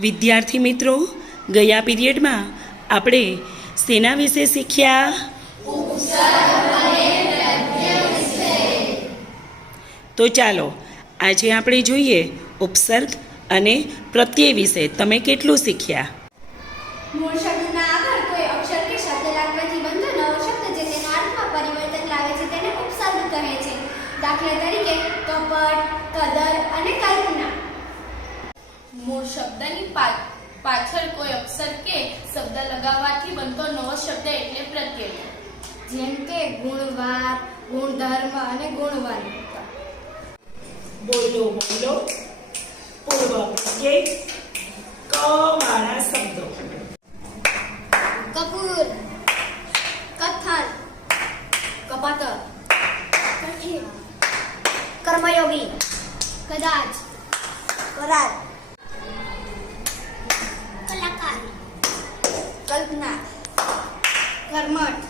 વિદ્યાર્થી મિત્રો, ગયા પીરિયડમાં આપણે શેના વિશે શીખ્યા? તો ચાલો આજે આપણે જોઈએ ઉપસર્ગ અને પ્રત્યય વિશે. તમે કેટલું શીખ્યા? મૂળ શબ્દના આગળ કોઈ અક્ષર કે શબ્દ લાગવાથી બનતો નવો શબ્દ જે તેના અર્થમાં પરિવર્તન લાવે છે તેને ઉપસર્ગ કહે છે. દાખલા તરીકે કપટ, કદર અને કલ્પના. મૂળ શબ્દની પાછળ કોઈ અક્ષર કે શબ્દ લગાવવાથી બનતો નવો શબ્દ એટલે પ્રત્યય. જેમ કે ગુણવાર, ગુણધર્મ અને ગુણવાન. બોલો બોલો પૂર્વ પ્રત્યય ક વાળા શબ્દો. કપૂર, કથન, કપાત, કઠિન, કર્મયોગી, કદાચ, કરાર, કલાકાર, કલ્પના, કર્મઠ,